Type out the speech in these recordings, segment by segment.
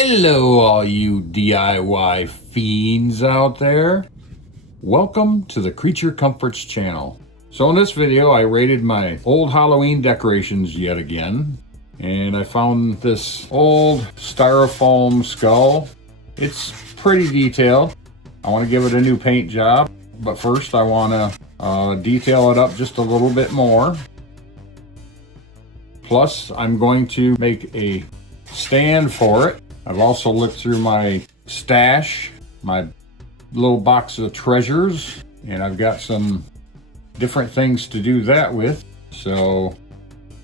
Hello, all you DIY fiends out there. Welcome to the Creature Comforts channel. So in this video, I raided my old Halloween decorations yet again. And I found this old styrofoam skull. It's pretty detailed. I want to give it a new paint job. But first, I want to detail it up just a little bit more. Plus, I'm going to make a stand for it. I've also looked through my stash, my little box of treasures, and I've got some different things to do that with. So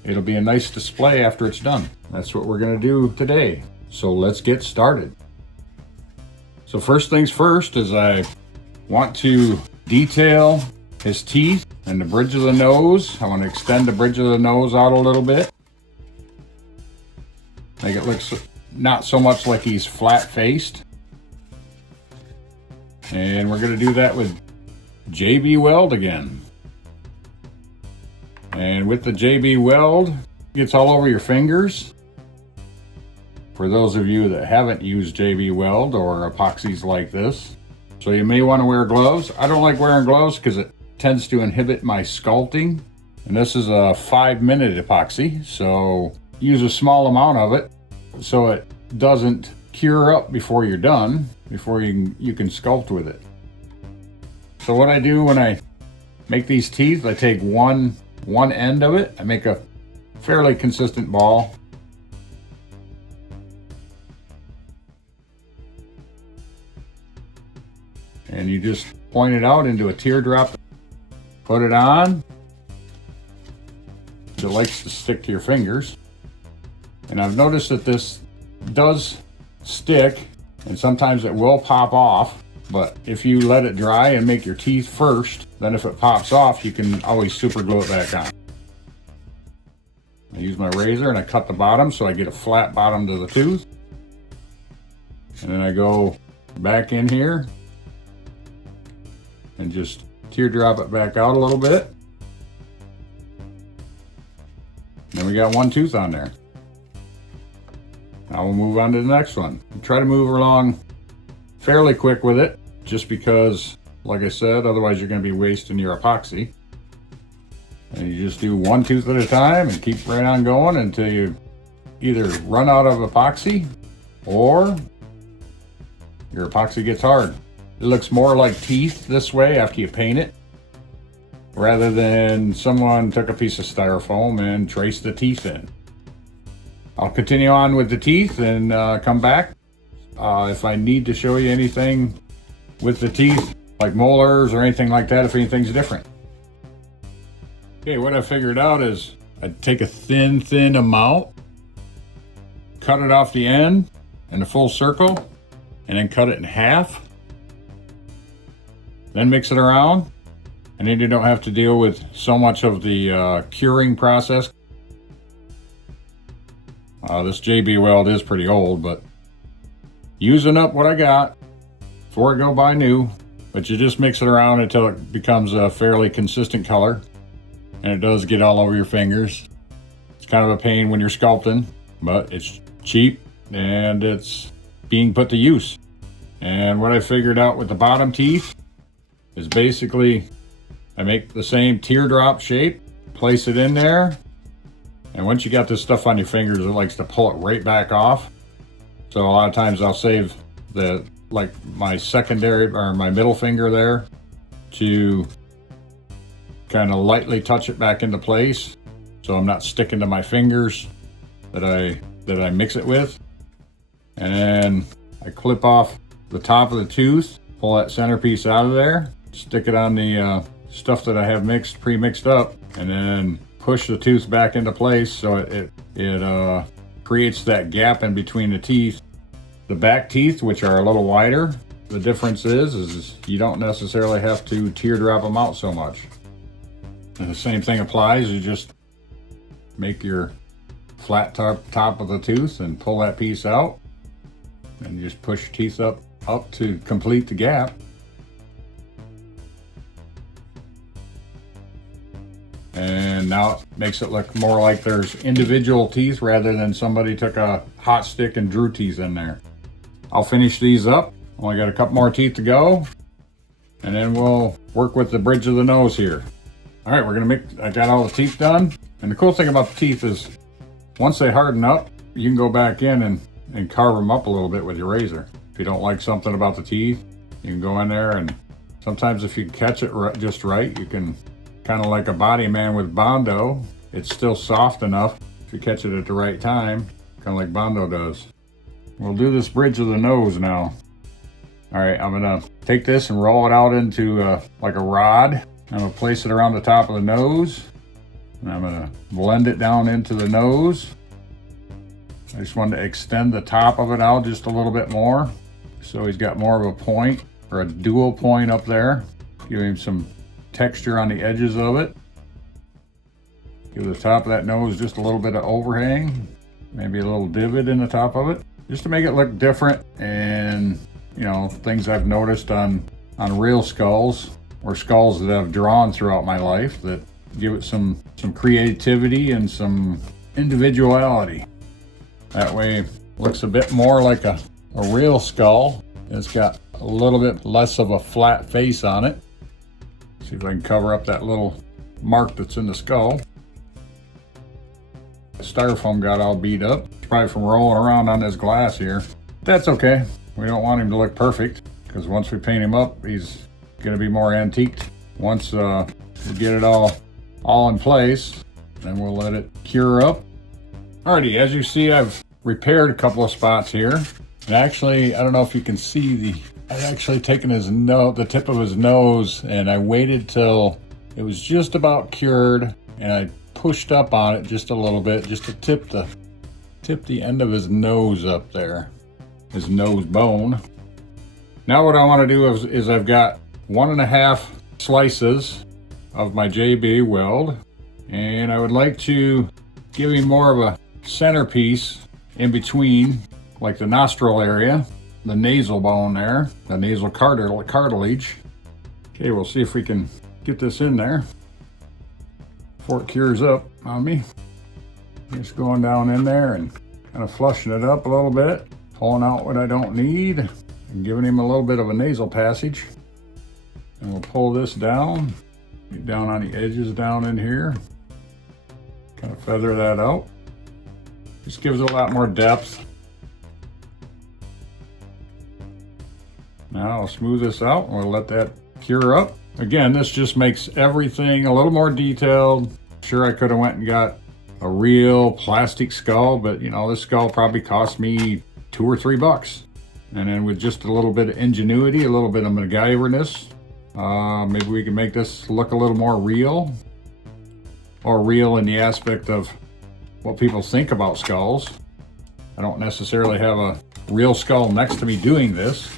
it'll be a nice display after it's done. That's what we're gonna do today. So let's get started. So first things first is I want to detail his teeth and the bridge of the nose. I want to extend the bridge of the nose out a little bit. Make it look not so much like he's flat-faced. And we're going to do that with JB Weld again. And with the JB Weld, it gets all over your fingers. For those of you that haven't used JB Weld or epoxies like this, so you may want to wear gloves. I don't like wearing gloves because it tends to inhibit my sculpting. And this is a 5-minute epoxy, so use a small amount of it so it doesn't cure up before you're done, before you can sculpt with it. So what I do when I make these teeth, I take one end of it, I make a fairly consistent ball. And you just point it out into a teardrop, put it on. It likes to stick to your fingers. And I've noticed that this does stick, and sometimes it will pop off, but if you let it dry and make your teeth first, then if it pops off, you can always super glue it back on. I use my razor and I cut the bottom so I get a flat bottom to the tooth. And then I go back in here and just teardrop it back out a little bit. Then we got one tooth on there. Now we'll move on to the next one. Try to move along fairly quick with it, just because, like I said, otherwise you're going to be wasting your epoxy. And you just do one tooth at a time and keep right on going until you either run out of epoxy or your epoxy gets hard. It looks more like teeth this way after you paint it, rather than someone took a piece of styrofoam and traced the teeth in. I'll continue on with the teeth and come back if I need to show you anything with the teeth, like molars or anything like that, if anything's different. Okay, what I figured out is I'd take a thin amount, cut it off the end in a full circle, and then cut it in half. Then mix it around, and then you don't have to deal with so much of the curing process. This JB Weld is pretty old, but using up what I got before it go buy new. But you just mix it around until it becomes a fairly consistent color, and it does get all over your fingers. It's kind of a pain when you're sculpting, but it's cheap and it's being put to use. And what I figured out with the bottom teeth is basically I make the same teardrop shape, place it in there, and once you got this stuff on your fingers, it likes to pull it right back off. So a lot of times I'll save my secondary or my middle finger there to kind of lightly touch it back into place, so I'm not sticking to my fingers that I mix it with. And then I clip off the top of the tooth, pull that centerpiece out of there, stick it on the stuff that I have pre-mixed up, and then push the tooth back into place so it creates that gap in between the teeth. The back teeth, which are a little wider, the difference is you don't necessarily have to teardrop them out so much. And the same thing applies. You just make your flat top of the tooth and pull that piece out, and you just push teeth up to complete the gap. And and now it makes it look more like there's individual teeth rather than somebody took a hot stick and drew teeth in there. I'll finish these up. Only got a couple more teeth to go, and then we'll work with the bridge of the nose here. All right, I got all the teeth done. And the cool thing about the teeth is once they harden up, you can go back in and carve them up a little bit with your razor. If you don't like something about the teeth, you can go in there, and sometimes if you catch it just right, you can, kind of like a body man with Bondo, it's still soft enough if you catch it at the right time, kind of like Bondo does. We'll do this bridge of the nose now. All right, I'm gonna take this and roll it out into like a rod. I'm gonna place it around the top of the nose, and I'm gonna blend it down into the nose. I just wanted to extend the top of it out just a little bit more, so he's got more of a point, or a dual point up there. Give him some texture on the edges of it. Give the top of that nose just a little bit of overhang, maybe a little divot in the top of it, just to make it look different. And you know, things I've noticed on real skulls, or skulls that I've drawn throughout my life, that give it some creativity and some individuality. That way it looks a bit more like a real skull. It's got a little bit less of a flat face on it. See if I can cover up that little mark that's in the skull. The styrofoam got all beat up, probably from rolling around on this glass here. That's okay. We don't want him to look perfect, because once we paint him up, he's gonna be more antiqued. Once we get it all in place, then we'll let it cure up. Alrighty, as you see, I've repaired a couple of spots here. And actually, I don't know if you can see I've actually taken the tip of his nose, and I waited till it was just about cured, and I pushed up on it just a little bit, just to tip the end of his nose up there, his nose bone. Now what I want to do is I've got 1.5 slices of my JB weld, and I would like to give him more of a centerpiece in between, like the nostril area, the nasal bone there, the nasal cartilage. Okay, we'll see if we can get this in there before it cures up on me. Just going down in there and kind of flushing it up a little bit, pulling out what I don't need, and giving him a little bit of a nasal passage. And we'll pull this down, get down on the edges down in here, kind of feather that out. Just gives it a lot more depth. Now I'll smooth this out and we'll let that cure up. Again, this just makes everything a little more detailed. Sure, I could have went and got a real plastic skull, but you know, this skull probably cost me $2 or $3. And then with just a little bit of ingenuity, a little bit of MacGyverness, maybe we can make this look a little more real, or real in the aspect of what people think about skulls. I don't necessarily have a real skull next to me doing this.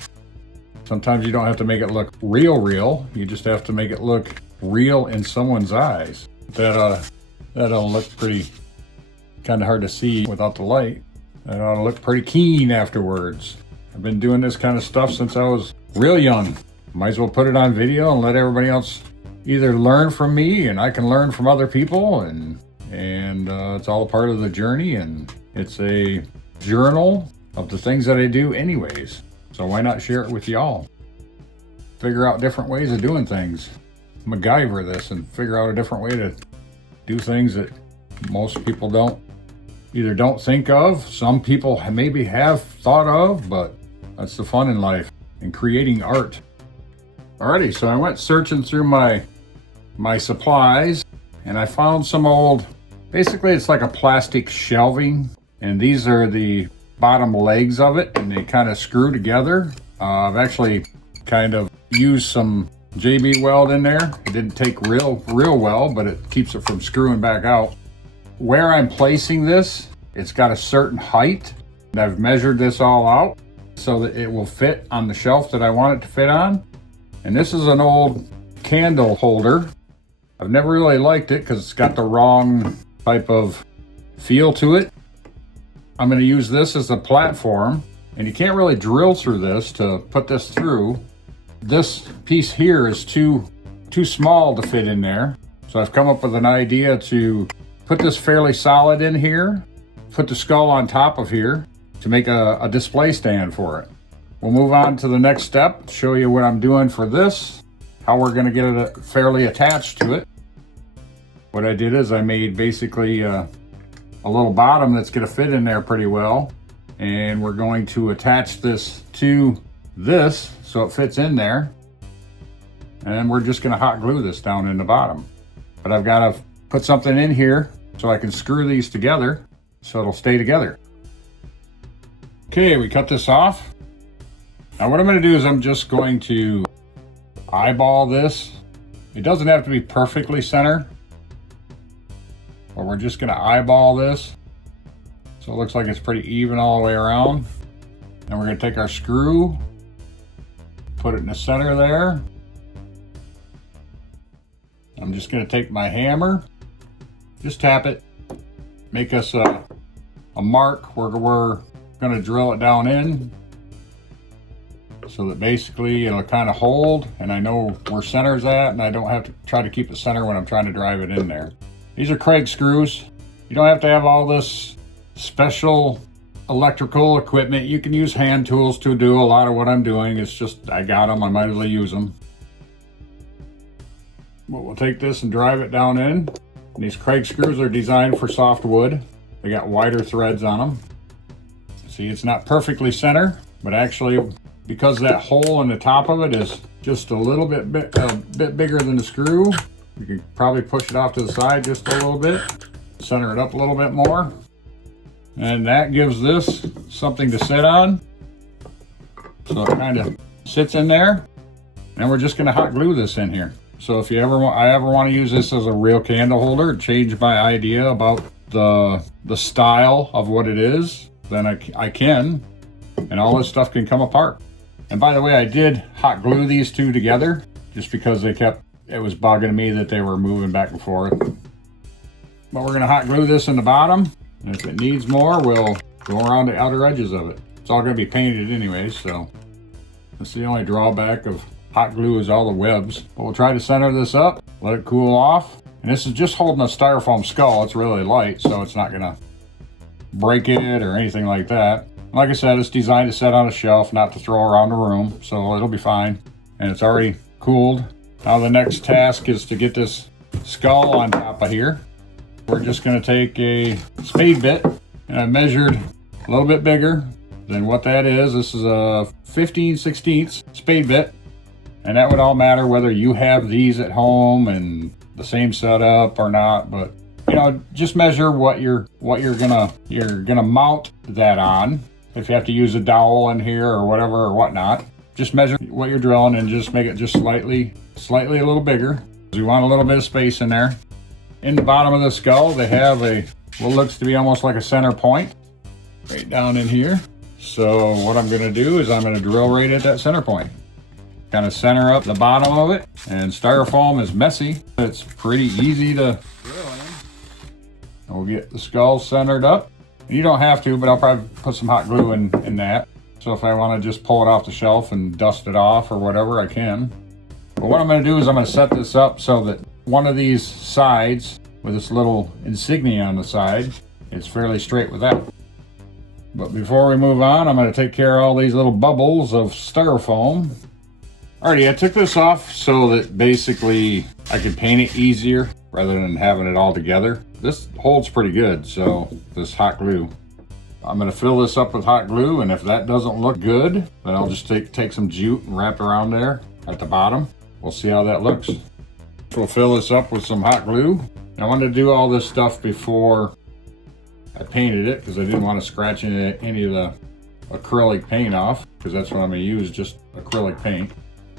Sometimes you don't have to make it look real. You just have to make it look real in someone's eyes. That'll look pretty kind of hard to see without the light. That ought to look pretty keen afterwards. I've been doing this kind of stuff since I was real young. Might as well put it on video and let everybody else either learn from me, and I can learn from other people, and it's all a part of the journey, and it's a journal of the things that I do anyways. So why not share it with y'all? Figure out different ways of doing things. MacGyver this and figure out a different way to do things that most people don't think of. Some people maybe have thought of, but that's the fun in life and creating art. Alrighty, so I went searching through my supplies, and I found some old, basically it's like a plastic shelving, and these are the bottom legs of it, and they kind of screw together. I've actually kind of used some JB weld in there. It didn't take real well, but it keeps it from screwing back out. Where I'm placing this, it's got a certain height, and I've measured this all out so that it will fit on the shelf that I want it to fit on. And this is an old candle holder. I've never really liked it because it's got the wrong type of feel to it. I'm going to use this as a platform, and you can't really drill through this to put this through. This piece here is too small to fit in there. So I've come up with an idea to put this fairly solid in here, put the skull on top of here to make a display stand for it. We'll move on to the next step, show you what I'm doing for this, how we're gonna get it fairly attached to it. What I did is I made basically a little bottom that's gonna fit in there pretty well. And we're going to attach this to this so it fits in there. And we're just gonna hot glue this down in the bottom. But I've gotta put something in here so I can screw these together so it'll stay together. Okay, we cut this off. Now what I'm gonna do is I'm just going to eyeball this. It doesn't have to be perfectly center, but we're just gonna eyeball this so it looks like it's pretty even all the way around. And we're gonna take our screw, put it in the center there. I'm just gonna take my hammer, just tap it, make us a mark where we're gonna drill it down in so that basically it'll kind of hold, and I know where center's at, and I don't have to try to keep it center when I'm trying to drive it in there. These are Craig screws. You don't have to have all this special electrical equipment. You can use hand tools to do a lot of what I'm doing. It's just, I got them, I might as well use them. But we'll take this and drive it down in. And these Craig screws are designed for soft wood. They got wider threads on them. See, it's not perfectly center, but actually, because that hole in the top of it is just a little bit bigger than the screw, you can probably push it off to the side just a little bit, center it up a little bit more, and that gives this something to sit on. So it kind of sits in there, and we're just going to hot glue this in here. So if you I ever want to use this as a real candle holder, change my idea about the style of what it is, then I can, and all this stuff can come apart. And by the way, I did hot glue these two together just because it was bugging me that they were moving back and forth. But we're gonna hot glue this in the bottom, and if it needs more, we'll go around the outer edges of it. It's all gonna be painted anyway, so that's the only drawback of hot glue is all the webs. But we'll try to center this up, let it cool off. And this is just holding a styrofoam skull. It's really light, so it's not gonna break it or anything like that. Like I said, it's designed to set on a shelf, not to throw around the room, so it'll be fine. And it's already cooled. Now the next task is to get this skull on top of here. We're just gonna take a spade bit, and I measured a little bit bigger than what that is. This is a 15/16 spade bit, and that would all matter whether you have these at home and the same setup or not, but you know, just measure what you're gonna mount that on. If you have to use a dowel in here or whatever or whatnot, just measure what you're drilling and just make it just slightly a little bigger. We want a little bit of space in there. In the bottom of the skull, they have what looks to be almost like a center point right down in here. So what I'm gonna do is I'm gonna drill right at that center point. Kind of center up the bottom of it, and styrofoam is messy. It's pretty easy to drill in. And we'll get the skull centered up. You don't have to, but I'll probably put some hot glue in that. So if I want to just pull it off the shelf and dust it off or whatever, I can. But what I'm going to do is I'm going to set this up so that one of these sides with this little insignia on the side, it's fairly straight with that. But before we move on, I'm going to take care of all these little bubbles of styrofoam. Alrighty, I took this off so that basically I could paint it easier rather than having it all together. This holds pretty good, so this hot glue. I'm gonna fill this up with hot glue, and if that doesn't look good, then I'll just take some jute and wrap it around there at the bottom. We'll see how that looks. We'll fill this up with some hot glue. I wanted to do all this stuff before I painted it because I didn't want to scratch any of the acrylic paint off, because that's what I'm gonna use, just acrylic paint.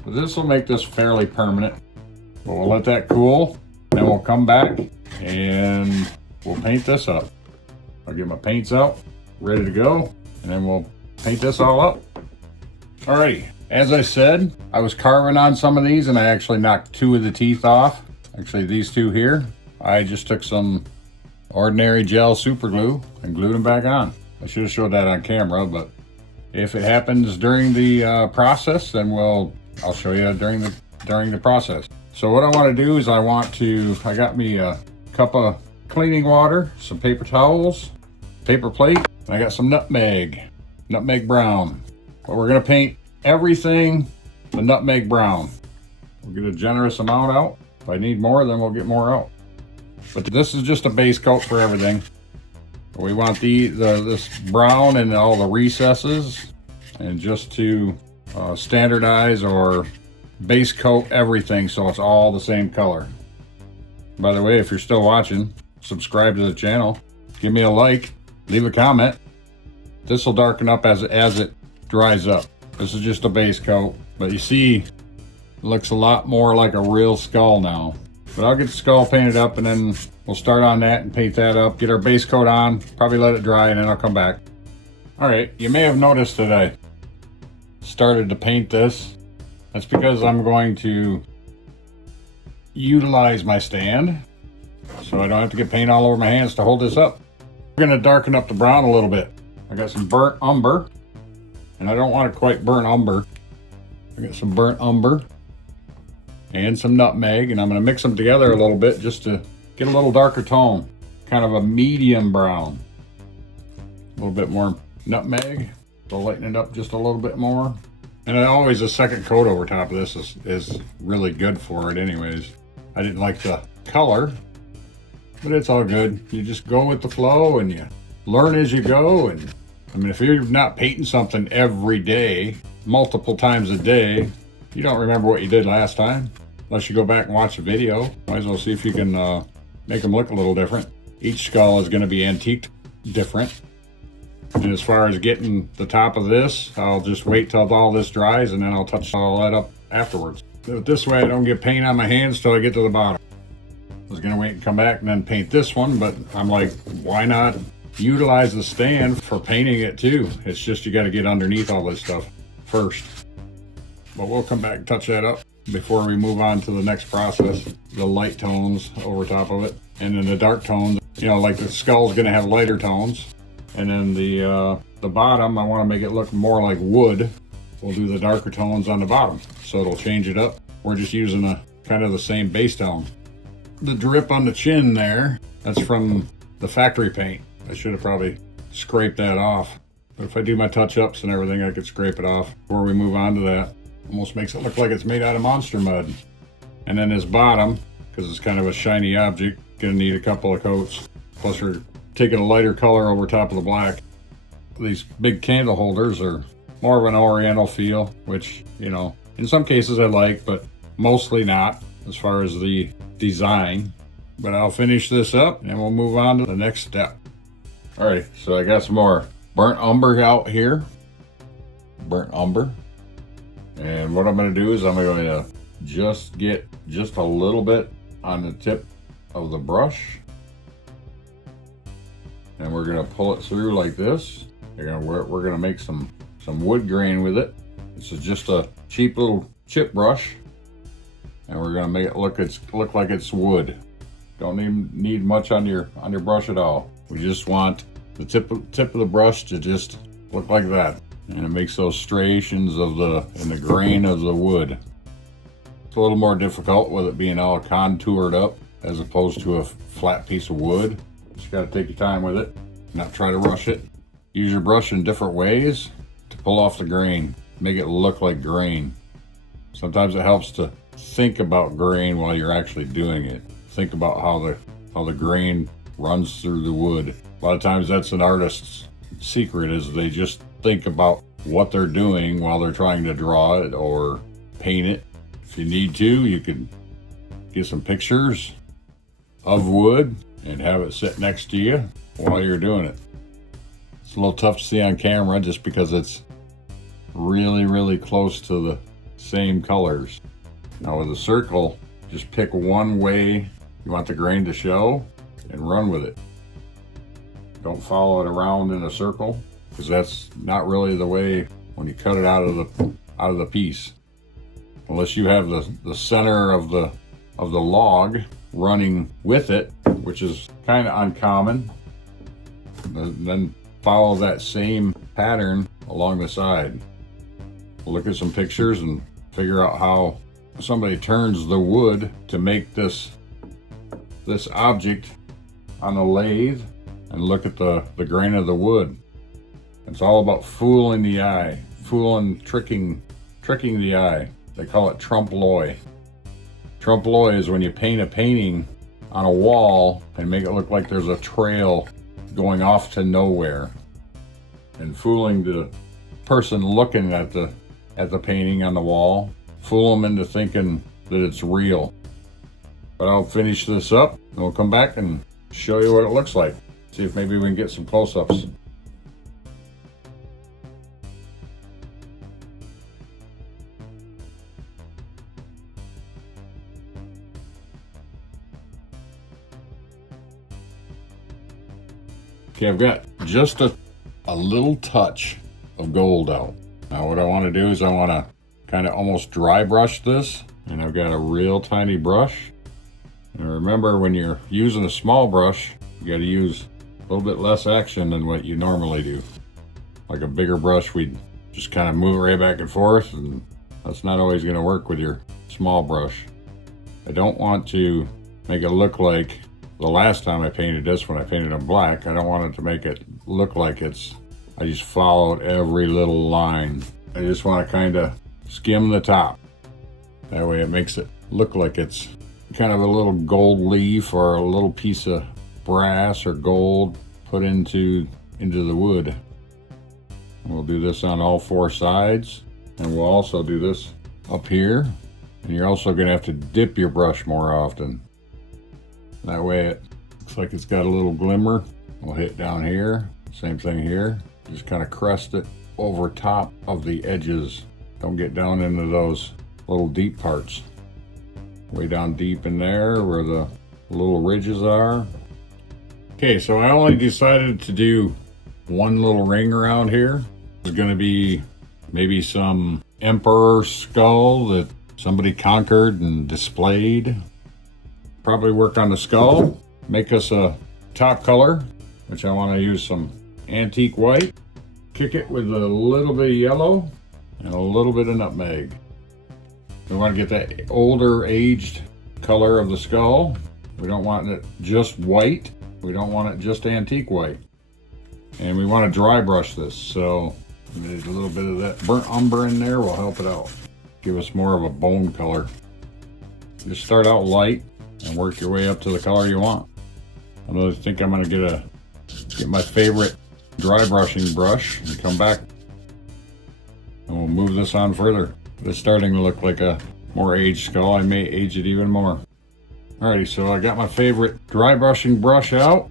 But this will make this fairly permanent. But we'll let that cool, then we'll come back and we'll paint this up. I'll get my paints out, ready to go, and then we'll paint this all up. Alrighty, as I said, I was carving on some of these and I actually knocked two of the teeth off. Actually, these two here, I just took some ordinary gel super glue and glued them back on. I should have showed that on camera, but if it happens during the process, then I'll show you during the process. So what I want to do is I got me a cup of cleaning water, some paper towels, paper plate, and I got some nutmeg brown. But we're gonna paint everything the nutmeg brown. We'll get a generous amount out. If I need more, then we'll get more out. But this is just a base coat for everything. We want this brown in all the recesses, and just to standardize or base coat everything so it's all the same color. By the way, if you're still watching, subscribe to the channel, give me a like, leave a comment. This will darken up as it dries up. This is just a base coat, but you see, it looks a lot more like a real skull now. But I'll get the skull painted up and then we'll start on that and paint that up, get our base coat on, probably let it dry, and then I'll come back. All right, you may have noticed that I started to paint this. That's because I'm going to utilize my stand so I don't have to get paint all over my hands to hold this up. We're gonna darken up the brown a little bit. I got some burnt umber, and I don't want it quite burnt umber. I got some burnt umber and some nutmeg, and I'm gonna mix them together a little bit just to get a little darker tone, kind of a medium brown. A little bit more nutmeg, so lighten it up just a little bit more. And always a second coat over top of this is really good for it anyways. I didn't like the color, but it's all good. You just go with the flow and you learn as you go. And I mean, if you're not painting something every day, multiple times a day, you don't remember what you did last time. Unless you go back and watch the video. Might as well see if you can make them look a little different. Each skull is going to be antiqued different. And as far as getting the top of this, I'll just wait till all this dries and then I'll touch all that up afterwards. Do it this way, I don't get paint on my hands till I get to the bottom. I was going to wait and come back and then paint this one, but I'm like, why not utilize the stand for painting it too? It's just you got to get underneath all this stuff first. But we'll come back and touch that up before we move on to the next process. The light tones over top of it, and then the dark tones, you know, like the skull's going to have lighter tones. And then the bottom, I want to make it look more like wood. We'll do the darker tones on the bottom, so it'll change it up. We're just using a kind of the same base tone. The drip on the chin there, that's from the factory paint. I should have probably scraped that off. But if I do my touch-ups and everything, I could scrape it off before we move on to that. Almost makes it look like it's made out of monster mud. And then this bottom, because it's kind of a shiny object, gonna need a couple of coats. Plus we're taking a lighter color over top of the black. These big candle holders are more of an oriental feel, which, you know, in some cases I like, but mostly not as far as the design. But I'll finish this up and we'll move on to the next step. All right, so I got some more burnt umber out here. Burnt umber. And what I'm going to do is I'm going to just get just a little bit on the tip of the brush. And we're going to pull it through like this. We're going to make some wood grain with it. This is just a cheap little chip brush. And we're going to make it look like it's wood. Don't even need much on your brush at all. We just want the tip of the brush to just look like that. And it makes those striations in the grain of the wood. It's a little more difficult with it being all contoured up as opposed to a flat piece of wood. Just got to take your time with it, not try to rush it. Use your brush in different ways to pull off the grain, make it look like grain. Sometimes it helps to think about grain while you're actually doing it. Think about how the grain runs through the wood. A lot of times that's an artist's secret, is they just think about what they're doing while they're trying to draw it or paint it. If you need to, you can get some pictures of wood and have it sit next to you while you're doing it. It's a little tough to see on camera just because it's really, really close to the same colors. Now with a circle, just pick one way you want the grain to show and run with it. Don't follow it around in a circle, because that's not really the way when you cut it out of the piece. Unless you have the center of the log running with it, which is kind of uncommon. Then follow that same pattern along the side. We'll look at some pictures and figure out how somebody turns the wood to make this object on a lathe, and look at the grain of the wood. It's all about fooling the eye, tricking the eye. They call it trompe l'oeil. Trompe l'oeil is when you paint a painting on a wall and make it look like there's a trail going off to nowhere, and fooling the person looking at the painting on the wall, fool them into thinking that it's real. But I'll finish this up and we'll come back and show you what it looks like. See if maybe we can get some close-ups. Okay, I've got just a little touch of gold out. Now what I want to do is I want to kind of almost dry brush this, and I've got a real tiny brush. And remember, when you're using a small brush, you got to use a little bit less action than what you normally do. Like a bigger brush, we'd just kind of move it right back and forth, and that's not always going to work with your small brush. I don't want to make it look like the last time I painted this, when I painted it black. I don't want it to make it look like I just followed every little line. I just want to kind of skim the top. That way it makes it look like it's kind of a little gold leaf or a little piece of brass or gold put into the wood. We'll do this on all four sides, and we'll also do this up here. And you're also going to have to dip your brush more often. That way it looks like it's got a little glimmer. We'll hit down here, same thing here. Just kind of crest it over top of the edges. Don't get down into those little deep parts. Way down deep in there where the little ridges are. Okay, so I only decided to do one little ring around here. There's going to be maybe some emperor skull that somebody conquered and displayed. Probably work on the skull, make us a top color, which I want to use some antique white, kick it with a little bit of yellow and a little bit of nutmeg. We want to get that older aged color of the skull. We don't want it just white. We don't want it just antique white. And we want to dry brush this, so maybe a little bit of that burnt umber in there will help it out. Give us more of a bone color. Just start out light and work your way up to the color you want. I think I'm going to get my favorite dry brushing brush and come back, and we'll move this on further. It's starting to look like a more aged skull. I may age it even more. Alrighty, so I got my favorite dry brushing brush out,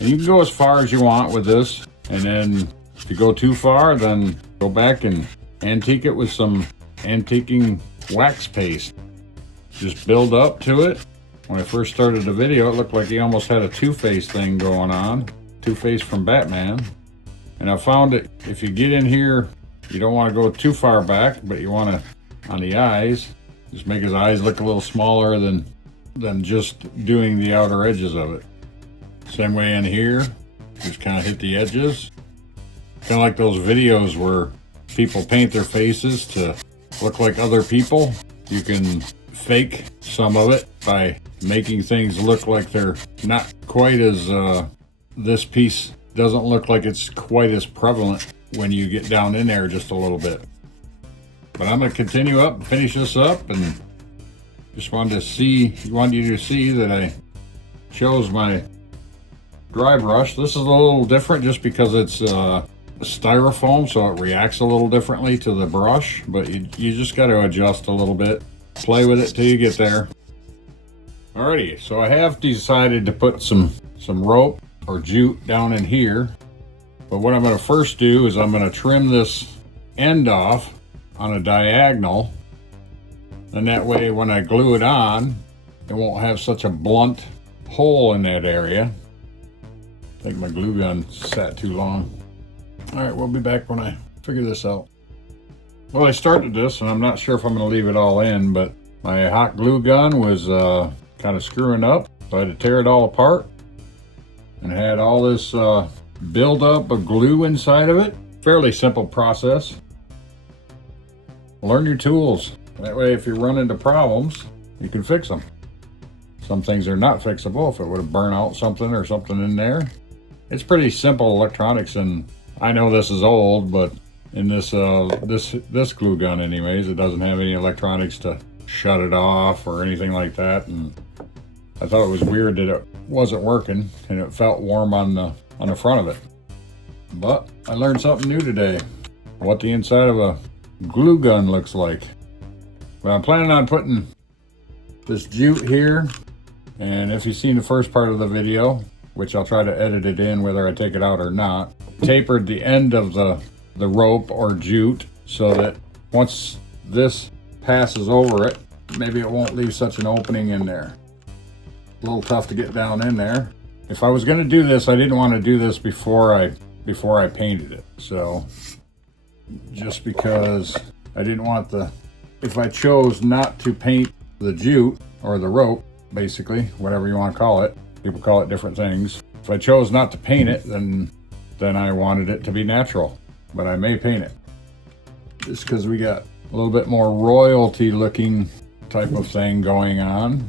and you can go as far as you want with this, and then if you go too far, then go back and antique it with some antiquing wax paste. Just build up to it. When I first started the video, it looked like he almost had a Two-Face thing going on. Two-Face from Batman. And I found that if you get in here, you don't want to go too far back, but you want to, on the eyes, just make his eyes look a little smaller than just doing the outer edges of it. Same way in here, just kind of hit the edges. Kind of like those videos where people paint their faces to look like other people. You can fake some of it by making things look like they're not quite as, this piece doesn't look like it's quite as prevalent when you get down in there just a little bit. But I'm going to continue up and finish this up, and just want you to see that I chose my dry brush. This is a little different just because it's styrofoam, so it reacts a little differently to the brush, but you just got to adjust a little bit. Play with it till you get there. Alrighty, so I have decided to put some rope or jute down in here, but what I'm going to first do is I'm going to trim this end off on a diagonal, and that way when I glue it on, it won't have such a blunt hole in that area. I think my glue gun sat too long. Alright, we'll be back when I figure this out. Well, I started this, and I'm not sure if I'm going to leave it all in, but my hot glue gun was kind of screwing up, so I had to tear it all apart. And it had all this buildup of glue inside of it. Fairly simple process. Learn your tools. That way, if you run into problems, you can fix them. Some things are not fixable. If it would have burned out something or something in there. It's pretty simple electronics, and I know this is old, but in this glue gun anyways, it doesn't have any electronics to shut it off or anything like that. And I thought it was weird that it wasn't working and it felt warm on the front of it. But I learned something new today, what the inside of a glue gun looks like. But I'm planning on putting this jute here, and if you've seen the first part of the video, which I'll try to edit it in whether I take it out or not, tapered the end of the rope or jute so that once this passes over it, maybe it won't leave such an opening in there. A little tough to get down in there. If I was going to do this, I didn't want to do this before I painted it. So just because I didn't want if I chose not to paint the jute or the rope, basically, whatever you want to call it, people call it different things. If I chose not to paint it, then I wanted it to be natural, but I may paint it. Just because we got a little bit more royalty looking type of thing going on,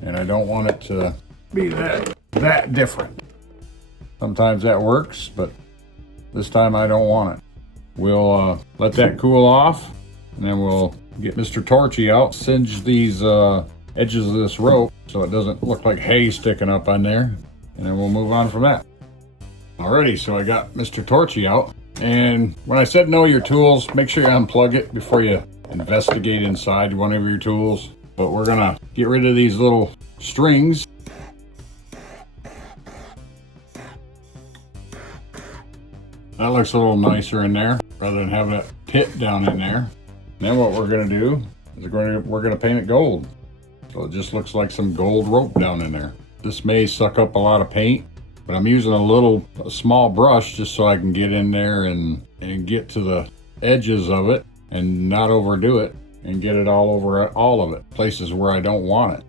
and I don't want it to be that different. Sometimes that works, but this time I don't want it. We'll let that cool off, and then we'll get Mr. Torchy out, singe these edges of this rope so it doesn't look like hay sticking up on there, and then we'll move on from that. Alrighty, so I got Mr. Torchy out, and when I said know your tools, make sure you unplug it before you investigate inside one of your tools. But we're gonna get rid of these little strings. That looks a little nicer in there rather than having that pit down in there. Then what we're gonna do is we're gonna paint it gold. So it just looks like some gold rope down in there. This may suck up a lot of paint, but I'm using a small brush just so I can get in there and get to the edges of it and not overdo it and get it all over all of it, places where I don't want it.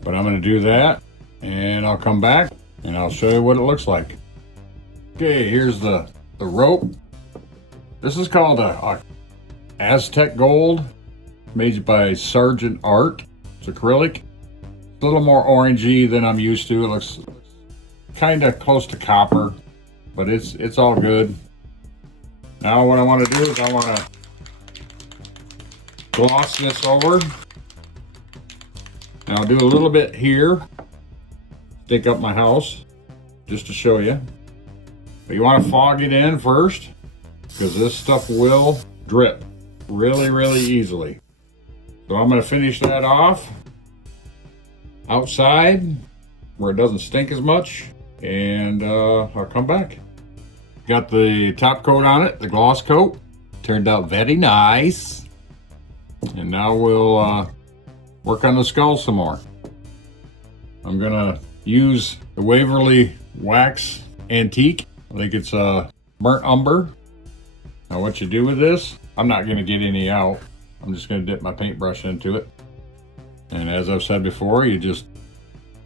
But I'm gonna do that, and I'll come back and I'll show you what it looks like. Okay, here's the rope. This is called a Aztec Gold, made by Sargent Art. It's acrylic. It's a little more orangey than I'm used to. It looks kind of close to copper, but it's all good. Now what I want to do is I want to gloss this over. And I'll do a little bit here, stick up my house, just to show you. But you want to fog it in first, because this stuff will drip really, really easily. So I'm going to finish that off outside where it doesn't stink as much, and I'll come back. Got the top coat on it, the gloss coat. Turned out very nice. And now we'll work on the skull some more. I'm going to use the Waverly Wax Antique. I think it's burnt umber. Now what you do with this, I'm not going to get any out. I'm just going to dip my paintbrush into it. And as I've said before, you just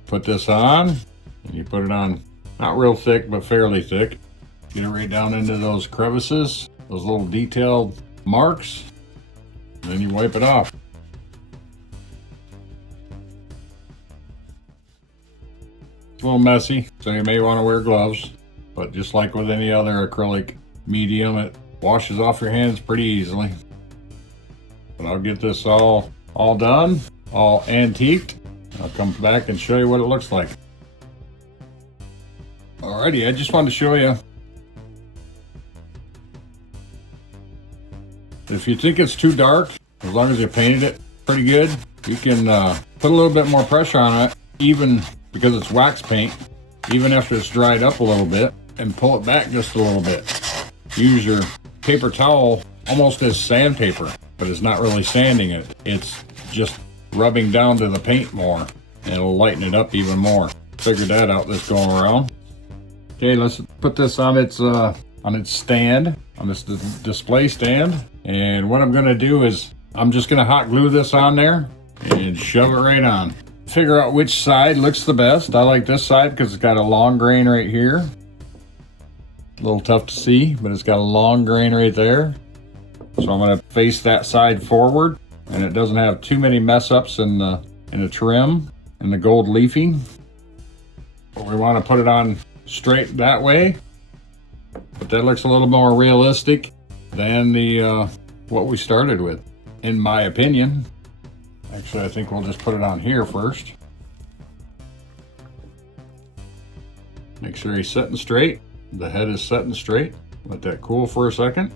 put this on, and you put it on not real thick, but fairly thick. Get it right down into those crevices, those little detailed marks, and then you wipe it off. It's a little messy, so you may want to wear gloves, but just like with any other acrylic medium, it washes off your hands pretty easily. But I'll get this all done, all antiqued. I'll come back and show you what it looks like. Alrighty, I just wanted to show you. If you think it's too dark, as long as you painted it pretty good, you can put a little bit more pressure on it, even because it's wax paint, even after it's dried up a little bit, and pull it back just a little bit. Use your paper towel almost as sandpaper, but it's not really sanding it. It's just rubbing down to the paint more, and it'll lighten it up even more. Figured that out this going around. Okay, let's put this on its stand, on this display stand. And what I'm gonna do is I'm just gonna hot glue this on there and shove it right on. Figure out which side looks the best. I like this side because it's got a long grain right here. A little tough to see, but it's got a long grain right there. So I'm going to face that side forward, and it doesn't have too many mess ups in the trim and the gold leafing. But we want to put it on straight that way. But that looks a little more realistic than the what we started with, in my opinion. Actually, I think we'll just put it on here first. Make sure he's setting straight. The head is setting straight. Let that cool for a second.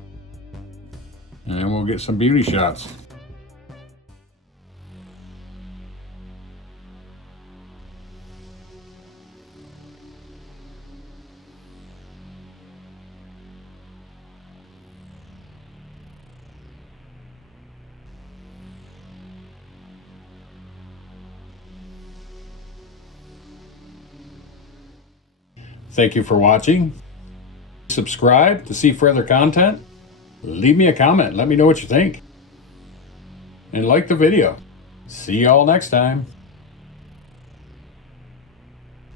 And then we'll get some beauty shots. Thank you for watching. Subscribe to see further content. Leave me a comment. Let me know what you think. And like the video. See y'all next time.